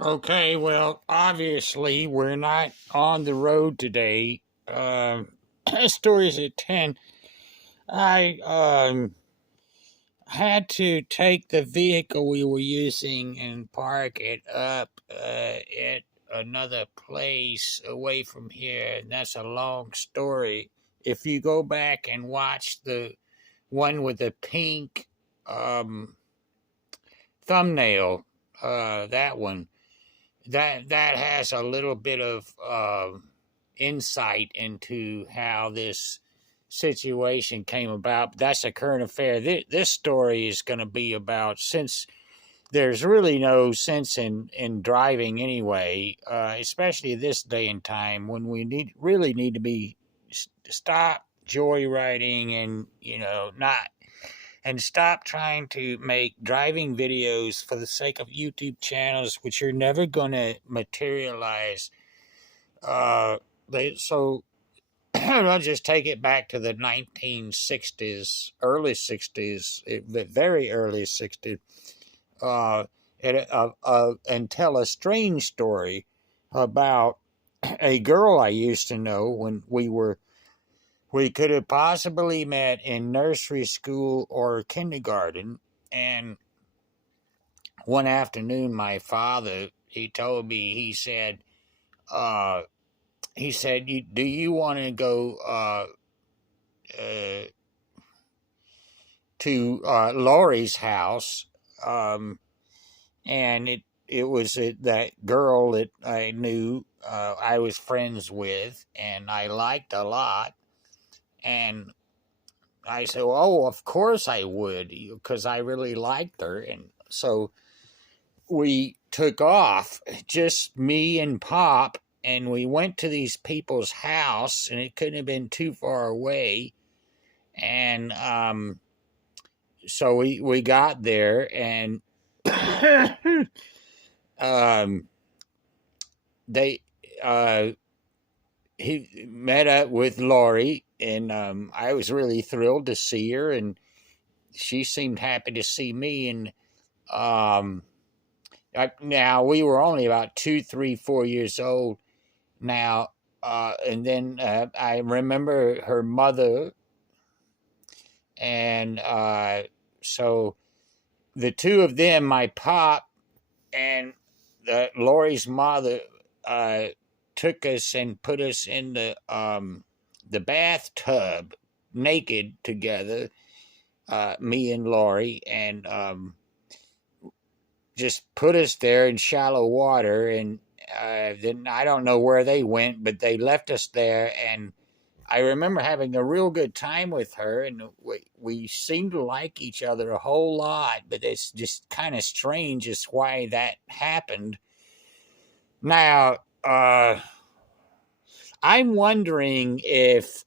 Okay, well, obviously, we're not on the road today. Stories at 10. I had to take the vehicle we were using and park it up at another place away from here, and that's a long story. If you go back and watch the one with the pink um, thumbnail, that one, that has a little bit of insight into how this situation came about. That's a current affair. This story is going to be about, since there's really no sense in driving anyway, especially this day and time when we really need to be stop joyriding and not and stop trying to make driving videos for the sake of YouTube channels, which are never going to materialize. Uh, so I'll just take it back to the 1960s, early 60s, the very early 60s, uh, and tell a strange story about a girl I used to know when we could have possibly met in nursery school or kindergarten. And one afternoon, my father, he told me, uh, he said, do you want to go uh, to Laurie's house? Um, and it was that girl that I knew, I was friends with, and I liked a lot. And I said, "Oh, of course I would, because I really liked her." And so we took off, just me and Pop, and we went to these people's house, and it couldn't have been too far away. And so we got there, and um, they uh, he met up with Laurie, and I was really thrilled to see her, and she seemed happy to see me. And um, now we were only about 2, 3, 4 years old now, and then I remember her mother, and so the two of them, my pop and Laurie's mother, uh, took us and put us in the bathtub naked together, me and Laurie, and just put us there in shallow water. And then I don't know where they went, but they left us there. And I remember having a real good time with her, and we seemed to like each other a whole lot, but it's just kind of strange as why that happened. Now, I'm wondering if,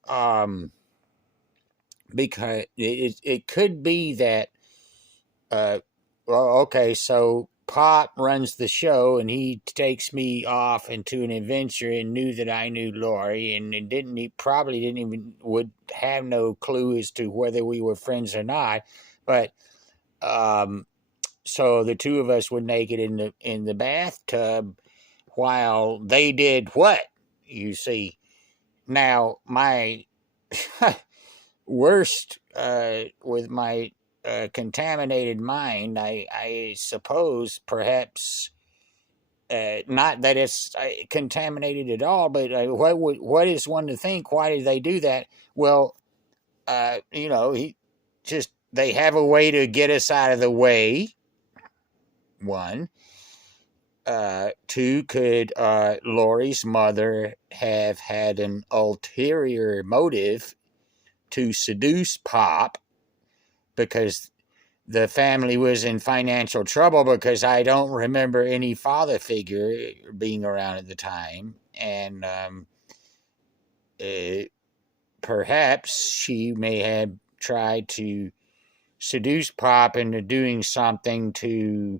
because it could be that, well, okay, so Pop runs the show, and he takes me off into an adventure and knew that I knew Laurie, and he probably didn't even would have no clue as to whether we were friends or not. But um, so the two of us were naked in the bathtub while they did what? You see. Now my worst, with my contaminated mind, I suppose perhaps, not that it's contaminated at all, but what is one to think? Why did they do that? Well, he just they have a way to get us out of the way. One, two, could Laurie's mother have had an ulterior motive to seduce Pop because the family was in financial trouble, because I don't remember any father figure being around at the time. And uh, perhaps she may have tried to seduce Pop into doing something to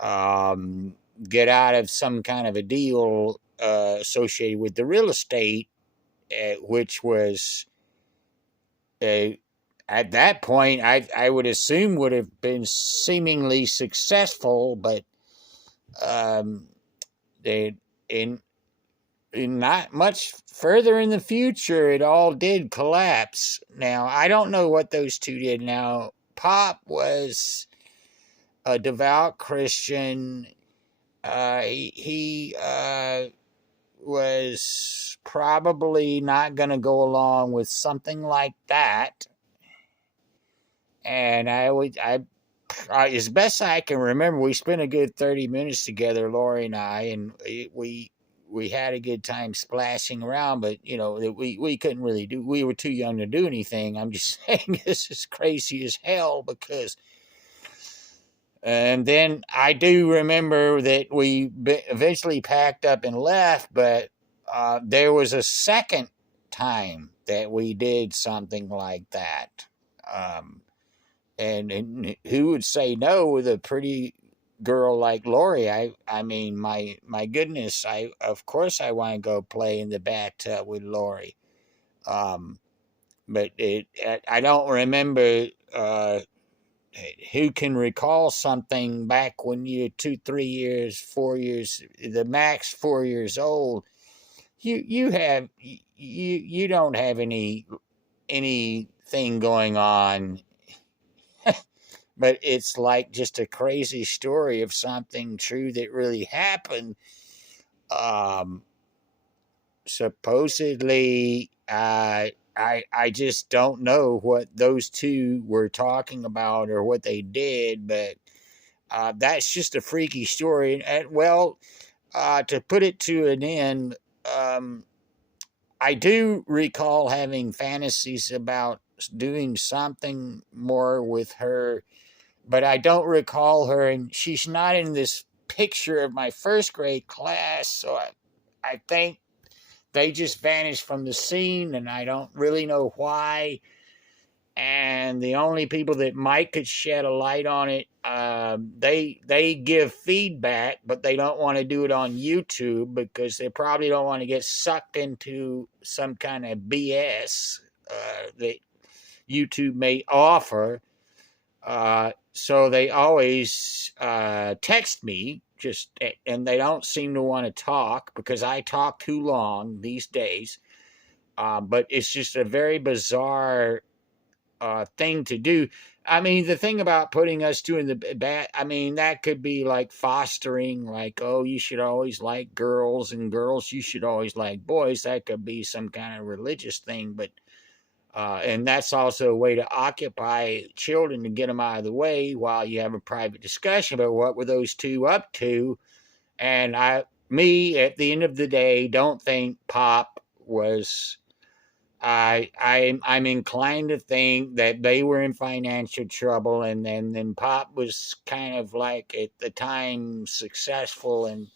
um, get out of some kind of a deal associated with the real estate, which was uh, at that point, I would assume would have been seemingly successful, but they in not much further in the future, it all did collapse. Now, I don't know what those two did. Now, Pop was a devout Christian. He was probably not going to go along with something like that. And as best I can remember, we spent a good 30 minutes together, Lori and I, and we had a good time splashing around, but we couldn't really we were too young to do anything. I'm just saying this is crazy as hell because. And then I do remember that we eventually packed up and left, but there was a second time that we did something like that. And who would say no with a pretty girl like Lori? I mean, my goodness, of course I want to go play in the bathtub with Lori. But I don't remember who can recall something back when you're 2, 3 years, 4 years, the max 4 years old. You don't have anything going on. But it's like just a crazy story of something true that really happened. Supposedly, I just don't know what those two were talking about or what they did, but that's just a freaky story. And well, to put it to an end, I do recall having fantasies about doing something more with her, but I don't recall her, and she's not in this picture of my first grade class, so I think they just vanished from the scene, and I don't really know why. And the only people that might could shed a light on it, they give feedback, but they don't want to do it on YouTube because they probably don't want to get sucked into some kind of BS that YouTube may offer. So they always text me, and they don't seem to want to talk because I talk too long these days. But it's just a very bizarre thing to do. I mean, the thing about putting us two in the bat, I mean, that could be like fostering, like, oh, you should always like girls, and girls, you should always like boys. That could be some kind of religious thing, but and that's also a way to occupy children to get them out of the way while you have a private discussion about what were those two up to. And me, at the end of the day, don't think Pop was. I'm inclined to think that they were in financial trouble, and then Pop was kind of like at the time successful and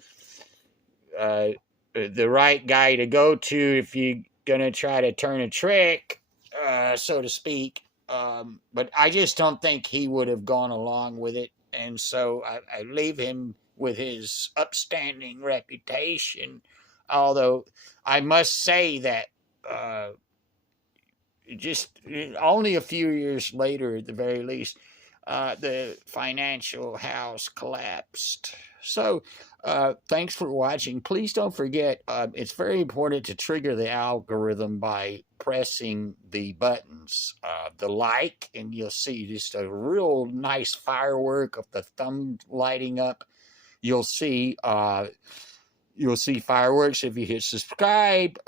the right guy to go to if you're gonna try to turn a trick. So to speak. But I just don't think he would have gone along with it. And so I leave him with his upstanding reputation. Although I must say that just only a few years later, at the very least, the financial house collapsed. So, thanks for watching. Please don't forget, it's very important to trigger the algorithm by pressing the buttons, the like, and you'll see just a real nice firework of the thumb lighting up. You'll see fireworks if you hit subscribe.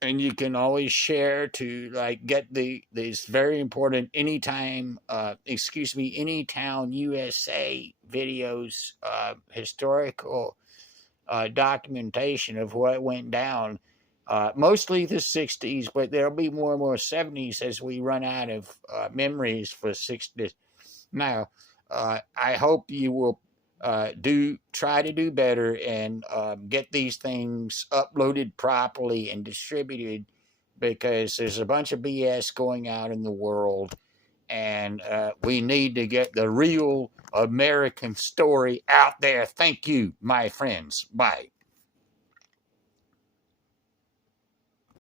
And you can always share to get these very important Anytown USA videos, historical documentation of what went down. Mostly the 60s, but there'll be more and more 70s as we run out of memories for 60s. Now, I hope you will try to do better and get these things uploaded properly and distributed, because there's a bunch of BS going out in the world, and we need to get the real American story out there. Thank you, my friends. Bye.